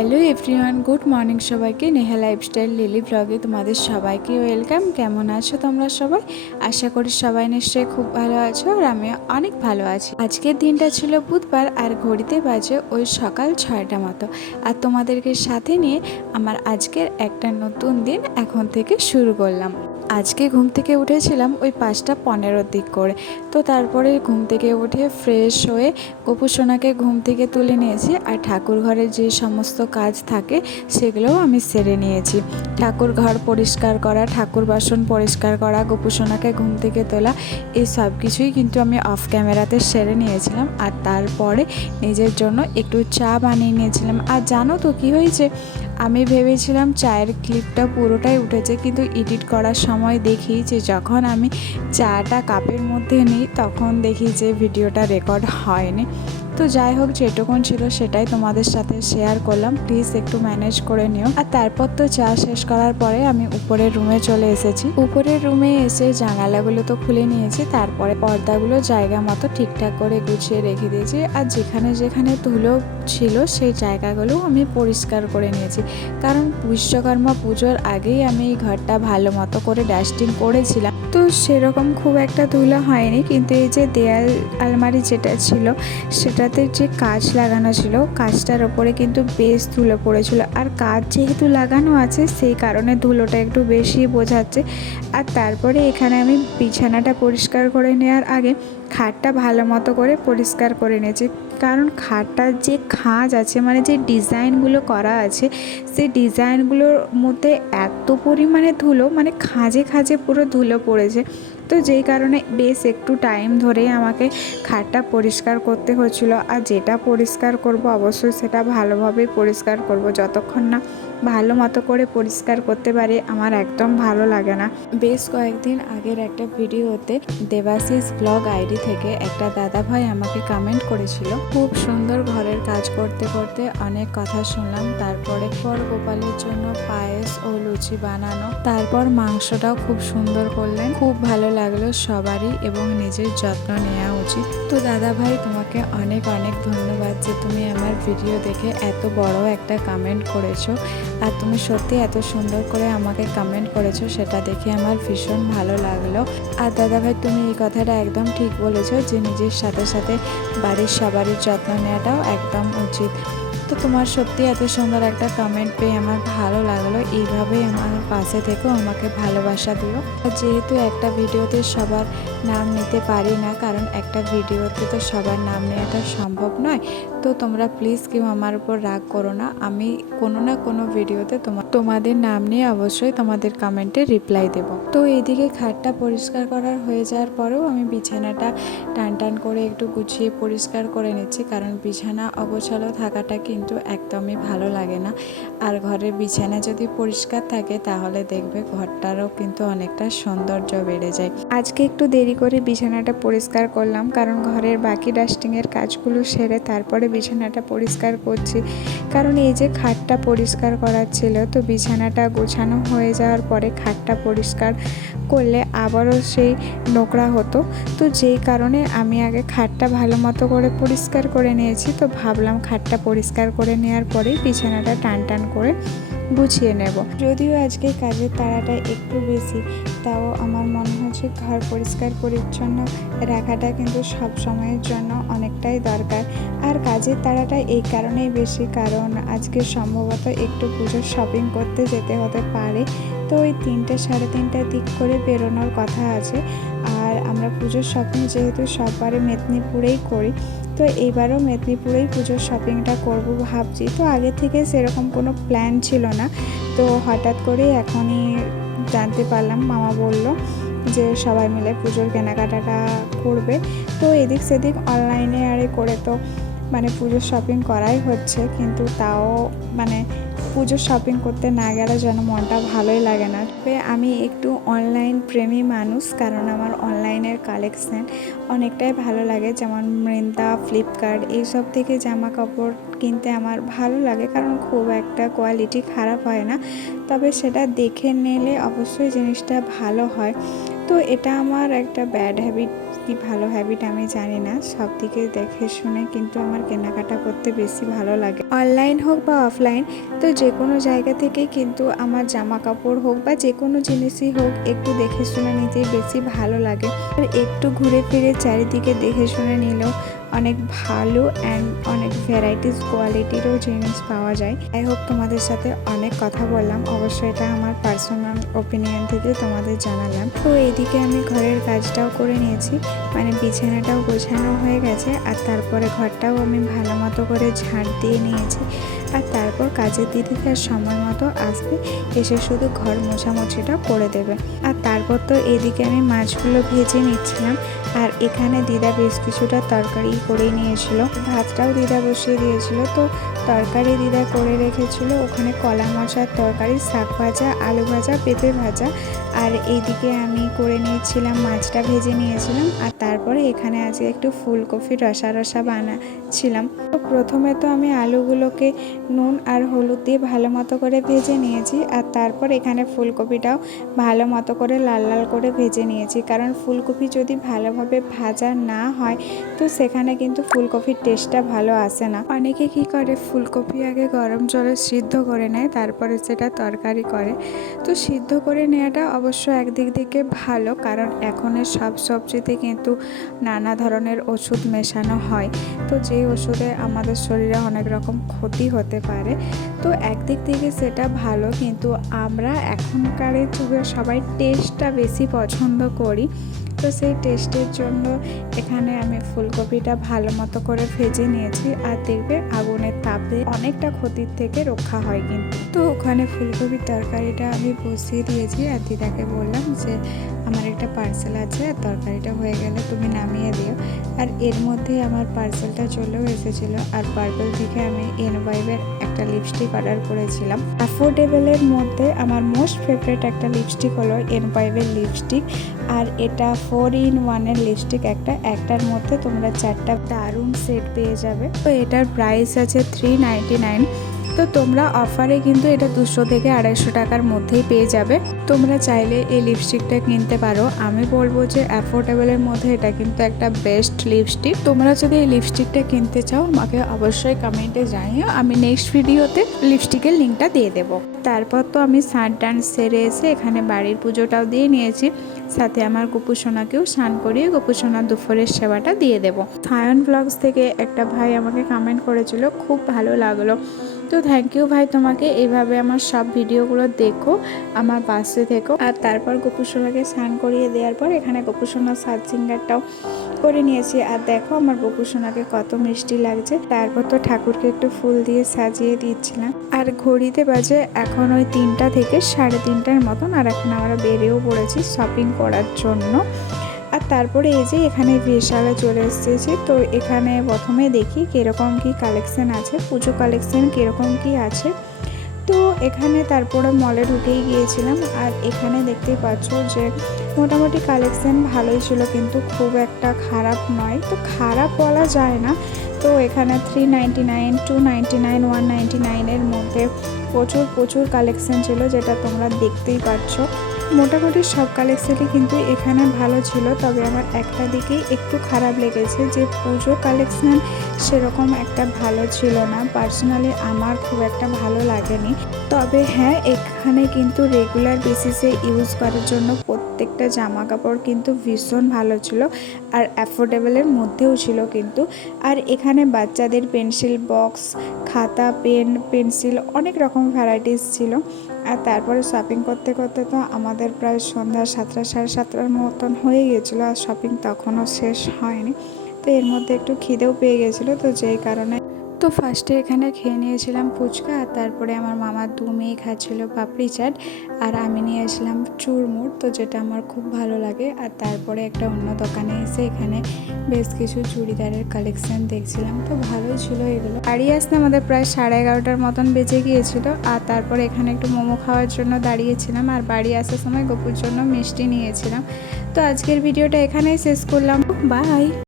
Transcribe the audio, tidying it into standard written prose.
Hello everyone, good morning সবাইকে। Neha lifestyle lily ব্লগে তোমাদের সবাইকে ওয়েলকাম। কেমন আছো তোমরা সবাই? আশা করি সবাই নিশ্চয়ই খুব ভালো আছো, আর আমিও অনেক ভালো আছি। আজকের দিনটা ছিল বুধবার, আর ঘড়িতে বাজে ওই সকাল 6টা মতো। আর তোমাদেরকে সাথে নিয়ে আমার আজকের একটা নতুন দিন এখন থেকে শুরু করলাম। আজকে ঘুম থেকে উঠেছিলাম ওই 5টা 15 দিক করে। তো তারপরে ঘুম থেকে উঠে ফ্রেশ হয়ে গপু সোনাকে ঘুম থেকে তুলে নিয়েছি, আর ঠাকুর ঘরের যে সমস্ত কাজ থাকে সেগুলোও আমি সেরে নিয়েছি। ঠাকুর ঘর পরিষ্কার করা, ঠাকুর বাসন পরিষ্কার করা, গপু সোনাকে ঘুম থেকে তোলা, এই সব কিছুই কিন্তু আমি অফ ক্যামেরাতে সেরে নিয়েছিলাম। আর তারপরে নিজের জন্য একটু চা বানিয়ে নিয়েছিলাম। আর জানো তো কী হয়েছে, আমি ভেবেছিলাম চায়ের ক্লিপটা পুরোটাই উঠেছে, কিন্তু এডিট করার সময় দেখি যে যখন আমি চাটা কাপের মধ্যে নিই তখন দেখি যে ভিডিওটা রেকর্ড হয়নি। তো যাই হোক, যেটুকুন ছিল সেটাই তোমাদের সাথে শেয়ার করলাম, প্লিজ একটু ম্যানেজ করে নিও। আর তারপর তো চা শেষ করার পরে আমি উপরের রুমে চলে এসেছি। উপরের রুমে এসে জানালাগুলো তো খুলে নিয়েছি, তারপরে পর্দাগুলো জায়গা মতো ঠিকঠাক করে গুছিয়ে রেখে দিয়েছি। আর যেখানে যেখানে ধুলো ছিল সেই জায়গাগুলো আমি পরিষ্কার করে নিয়েছি, কারণ বিশ্বকর্মা পুজোর আগেই আমি এই ঘরটা ভালো মতো করে ডাস্টিং করেছিলাম। তো সেরকম খুব একটা ধুলো হয়নি, কিন্তু এই যে দেয়াল আলমারি যেটা ছিল সেটাতে যে কাঁচ লাগানো ছিল, কাঁচটার ওপরে কিন্তু বেশ ধুলো পড়েছিল। আর কাঁচ যেহেতু লাগানো আছে সেই কারণে ধুলোটা একটু বেশি বোঝাচ্ছে। আর তারপরে এখানে আমি বিছানাটা পরিষ্কার করে নেওয়ার আগে খাটটা ভালো মতো করে পরিষ্কার করে নিয়েছি, কারণ খাটটার যে খাঁজ আছে, মানে যে ডিজাইনগুলো করা আছে সেই ডিজাইনগুলোর মধ্যে এত পরিমাণে ধুলো, মানে খাঁজে খাঁজে পুরো ধুলো পড়েছে। তো যেই কারণে বেশ একটু টাইম ধরেই আমাকে খাটটা পরিষ্কার করতে হচ্ছিলো। আর যেটা পরিষ্কার করব অবশ্যই সেটা ভালোভাবেই পরিষ্কার করব, যতক্ষণ না ভালো মতো করে পরিষ্কার করতে পারি আমার একদম ভালো লাগে না। বেশ কয়েকদিন আগের একটা ভিডিওতে দেবাশিস ব্লগ আইডি থেকে একটা দাদাভাই আমাকে কমেন্ট করেছিল, খুব সুন্দর ঘরের কাজ করতে করতে অনেক কথা শুনলাম, তারপরে পর গোপালের জন্য পায়েস ও লুচি বানানো, তারপর মাংসটাও খুব সুন্দর করলেন। খুব ভালো লাগলো সবারই, এবং নিজের যত্ন নেওয়া উচিত। তো দাদাভাই, তোমাকে অনেক অনেক ধন্যবাদ যে তুমি আমার ভিডিও দেখে এত বড় একটা কমেন্ট করেছো। আর তুমি সত্যি এত সুন্দর করে আমাকে কমেন্ট করেছো, সেটা দেখে আমার ভীষণ ভালো লাগলো। আর দাদাভাই, তুমি এই কথাটা একদম ঠিক বলেছো যে নিজের সাথে সাথে বাড়ির সবারই যত্ন নেওয়াটাও একদম উচিত। তো তোমার সত্যি এত সুন্দর একটা কমেন্ট পেয়ে আমার ভালো লাগলো। এইভাবেই আমার পাশে থেকেও আমাকে ভালোবাসা দিও। আর যেহেতু একটা ভিডিওতে সবার নাম নিতে পারি না, কারণ একটা ভিডিওতে তো সবার নাম নেওয়াটা সম্ভব নয়, তো তোমরা প্লিজ কেউ আমার উপর রাগ করো না। আমি কোনো না কোনো ভিডিওতে তোমাদের নাম নিয়ে অবশ্যই তোমাদের কমেন্টে রিপ্লাই দেব। তো এইদিকে খাটটা পরিষ্কার করার হয়ে যাওয়ার পরেও আমি বিছানাটা টান টান করে একটু গুছিয়ে পরিষ্কার করে নিচ্ছি, কারণ বিছানা অগোছালো থাকাটা কিন্তু একদমই ভালো লাগে না। আর ঘরের বিছানা যদি পরিষ্কার থাকে তাহলে দেখবে ঘরটারও কিন্তু অনেকটা সৌন্দর্য বেড়ে যায়। আজকে একটু দেরি করে বিছানাটা পরিষ্কার করলাম, কারণ ঘরের বাকি ডাস্টিংয়ের কাজগুলো সেরে তারপরে বিছানাটা পরিষ্কার করছি। কারণ এই যে খাটটা পরিষ্কার করার ছিল, তো বিছানাটা গোছানো হয়ে যাওয়ার পরে খাটটা পরিষ্কার করলে আবারও সেই নোংরা হতো। তো যেই কারণে আমি আগে খাটটা ভালো মতো করে পরিষ্কার করে নিয়েছি। তো ভাবলাম খাটটা পরিষ্কার করে নেওয়ার পরেই বিছানাটা টান টান করে গুছিয়ে নেব। যদিও আজকে কাজের তাড়াটা একটু বেশি, তাও আমার মনে হচ্ছে ঘর পরিষ্কার পরিচ্ছন্ন রাখাটা কিন্তু সব সময়ের জন্য অনেকটাই দরকার। আর কাজের তাড়াটা এই কারণেই বেশি, কারণ আজকে সম্ভবত একটু পুজোর শপিং করতে যেতে হতে পারে। তো ওই 3টে সাড়ে 3টার দিক করে বেরোনোর কথা আছে। আর আমরা পুজোর শপিং যেহেতু সববারে মেদিনীপুরেই করি, তো এইবারও মেদিনীপুরেই পুজোর শপিংটা করব ভাবছি। তো আগে থেকে সেরকম কোনো প্ল্যান ছিল না, তো হঠাৎ করে এখনই জানতে পারলাম, মামা বলল যে সবাই মিলে পুজোর কেনাকাটাটা করবে। তো এদিক সেদিক অনলাইনে আরে করে তো মানে পুজোর শপিং করাই হচ্ছে, কিন্তু তাও মানে পুজোর শপিং করতে না গেলে যেন মনটা ভালোই লাগে না। তবে আমি একটু অনলাইন প্রেমী মানুষ, কারণ আমার অনলাইনের কালেকশান অনেকটাই ভালো লাগে। যেমন মিন্ত্রা, ফ্লিপকার্ট এইসব থেকে জামা কাপড় কিনতে আমার ভালো লাগে, কারণ খুব একটা কোয়ালিটি খারাপ হয় না, তবে সেটা দেখে নিলে অবশ্যই জিনিসটা ভালো হয়। তো এটা আমার একটা ব্যাড হ্যাবিট কি ভালো হ্যাবিট আমি জানি না, সব দিকে দেখে শুনে কিন্তু আমার কেনাকাটা করতে বেশি ভালো লাগে। অনলাইন হোক বা অফলাইন, তো যে কোনো জায়গা থেকেই কিন্তু আমার জামা কাপড় হোক বা যে কোনো জিনিসই হোক একটু দেখে শুনে নিতেই বেশি ভালো লাগে। আর একটু ঘুরে ফিরে চারিদিকে দেখে শুনে নিলেও অনেক ভালো অ্যান্ড অনেক ভ্যারাইটিস কোয়ালিটিরও জিনিস পাওয়া যায়। যাই হোক, তোমাদের সাথে অনেক কথা বললাম, অবশ্যই এটা আমার পার্সোনাল ওপিনিয়ন থেকে তোমাদের জানালাম। তো এদিকে আমি ঘরের কাজটাও করে নিয়েছি, মানে বিছানাটাও গোছানো হয়ে গেছে, আর তারপরে ঘরটাও আমি ভালো মতো করে ঝাড় দিয়ে নিয়েছি। আর তারপর কাজের দিদি তার সময় মতো আসবে, এসে শুধু ঘর মোছামুছিটা করে দেবে। আর তারপর তো এদিকে আমি মাছগুলো ভেজে নিচ্ছিলাম, আর এখানে দিদা বেশ কিছুটা তরকারি করে নিয়েছিল, ভাতটাও দিদা বসিয়ে দিয়েছিল। তো তরকারি দিদা করে রেখেছিল, ওখানে কলা মাছের তরকারি, শাক ভাজা, আলু ভাজা, পেঁপে ভাজা, আর এইদিকে আমি করে নিয়েছিলাম মাছটা ভেজে নিয়েছিলাম। আর তারপরে এখানে আজকে একটু ফুলকপি রসা রসা বানাচ্ছিলাম। তো প্রথমে তো আমি আলুগুলোকে নুন আর হলুদ দিয়ে ভালো মতো করে ভেজে নিয়েছি, আর তারপর এখানে ফুলকপিটাও ভালো মতো করে লাল লাল করে ভেজে নিয়েছি, কারণ ফুলকপি যদি ভালোভাবে ভাজা না হয় তো সেখানে কিন্তু ফুলকপির টেস্টটা ভালো আসে না। অনেকে কি করে, ফুলকপি আগে গরম জলে সিদ্ধ করে নেয়, তারপরে সেটা তরকারি করে। তো সিদ্ধ করে নেওয়াটা অবশ্য একদিক থেকে ভালো, কারণ এখনের সব সবজিতে কিন্তু নানা ধরনের ওষুধ মেশানো হয়, তো যেই ওষুধে আমাদের শরীরে অনেক রকম ক্ষতি হতে পারে। তো একদিক থেকে সেটা ভালো, কিন্তু আমরা এখনকার যুগে সবাই টেস্টটা বেশি পছন্দ করি। তো সেই টেস্টের জন্য এখানে আমি ফুলকপিটা ভালো মতো করে ভেজে নিয়েছি, আর দেখবে আগুনের তাপে অনেকটা ক্ষতির থেকে রক্ষা হয় কিন্তু। তো ওখানে ফুলকপির তরকারিটা আমি বসিয়ে দিয়েছি, আর দিদাকে বললাম যে আমার একটা পার্সেল আছে, আর তরকারিটা হয়ে গেলে তুমি নামিয়ে দিও। আর এর মধ্যে আমার পার্সেলটা চলেও এসেছিলো, আর পার্পল থেকে আমি N5-এর একটা লিপস্টিক অর্ডার করেছিলাম। অ্যাফোর্ডেবলের মধ্যে আমার মোস্ট ফেভারিট একটা লিপস্টিক হলো N5-এর লিপস্টিক, আর এটা 4-in-1-এর লিপস্টিক, একটার মধ্যে তোমরা 4টা দারুণ সেট পেয়ে যাবে। তো এটার প্রাইস আছে 399। তো তোমরা অফারে কিন্তু এটা 200 থেকে 250 টাকার মধ্যেই পেয়ে যাবে। তোমরা চাইলে এই লিপস্টিকটা কিনতে পারো। আমি বলবো যে অ্যাফোর্ডেবলের মধ্যে এটা কিন্তু একটা বেস্ট লিপস্টিক। তোমরা যদি এই লিপস্টিকটা কিনতে চাও আমাকে অবশ্যই কমেন্টে জানিও, আমি নেক্সট ভিডিওতে লিপস্টিকের লিঙ্কটা দিয়ে দেবো। তারপর তো আমি স্নান টান সেরে এসে এখানে বাড়ির পুজোটাও দিয়ে নিয়েছি, সাথে আমার গোপুসোনাকেও স্নান করিয়ে গোপুসোনার দুপুরের সেবাটা দিয়ে দেবো। সায়ন ব্লগস থেকে একটা ভাই আমাকে কমেন্ট করেছিল, খুব ভালো লাগলো। তো থ্যাংক ইউ ভাই তোমাকে, এইভাবে আমার সব ভিডিওগুলো দেখো, আমার পাশে থেকো। আর তারপর গোপুসোনাকে স্নান করিয়ে দেওয়ার পর এখানে গোপুসোনার সাজ সিঙ্গারটাও করে নিয়েছি, আর দেখো আমার গোপুসোনাকে কত মিষ্টি লাগছে। তারপর তো ঠাকুরকে একটু ফুল দিয়ে সাজিয়ে দিচ্ছিলাম, আর ঘড়িতে বাজে এখন ওই 3টা থেকে 3:30টার মতন, আর এখন আমরা বেরিয়েও পড়েছি শপিং করার জন্য। আর তারপরে এই যে এখানে বিশালে চলে এসেছি, তো এখানে প্রথমে দেখি কীরকম কি কালেকশন আছে, পুজো কালেকশন কীরকম কি আছে। তো এখানে তারপরে মলে ঢুকেই গিয়েছিলাম, আর এখানে দেখতেই পাচ্ছ যে মোটামুটি কালেকশন ভালোই ছিল, কিন্তু খুব একটা খারাপ নয়, তো খারাপ বলা যায় না। তো এখানে 399, 299, 199-এর মধ্যে প্রচুর কালেকশন ছিল, যেটা তোমরা দেখতেই পাচ্ছ। মোটামুটি সব কালেকশনই কিন্তু এখানে ভালো ছিল, তবে আমার একটা দিকেই একটু খারাপ লেগেছে যে পুজো কালেকশন সেরকম একটা ভালো ছিল না। পার্সোনালি আমার খুব একটা ভালো লাগেনি। তবে হ্যাঁ, এখানে কিন্তু রেগুলার বেসিসে ইউজ করার জন্য প্রত্যেকটা জামা কাপড় কিন্তু ভীষণ ভালো ছিল, আর অ্যাফোর্ডেবলের মধ্যেও ছিল কিন্তু। আর এখানে বাচ্চাদের পেন্সিল বক্স, খাতা, পেন, পেন্সিল অনেক রকম ভ্যারাইটিস ছিল। আর তারপরে শপিং করতে করতে তো আমাদের প্রায় সন্ধ্যা 7টা, 7:30টার মতন হয়ে গিয়েছিলো, আর শপিং তখনও শেষ হয়নি। তো এর মধ্যে একটু খিদেও পেয়ে গেছিলো, তো যেই কারণে তো ফার্স্টে এখানে খেয়ে নিয়েছিলাম ফুচকা, আর তারপরে আমার মামার 2 মেয়ে খাচ্ছিলো পাপড়ি চাট, আর আমি নিয়েছিলাম চুরমুর, তো যেটা আমার খুব ভালো লাগে। আর তারপরে একটা অন্য দোকানে এসে এখানে বেশ কিছু চুড়িদারের কালেকশান দেখছিলাম, তো ভালোই ছিল এগুলো। বাড়ি আসতে আমাদের প্রায় 11:30টার মতন বেজে গিয়েছিল, আর তারপরে এখানে একটু মোমো খাওয়ার জন্য দাঁড়িয়েছিলাম, আর বাড়ি আসার সময় গপুর জন্য মিষ্টি নিয়েছিলাম। তো আজকের ভিডিওটা এখানেই শেষ করলাম, বাই।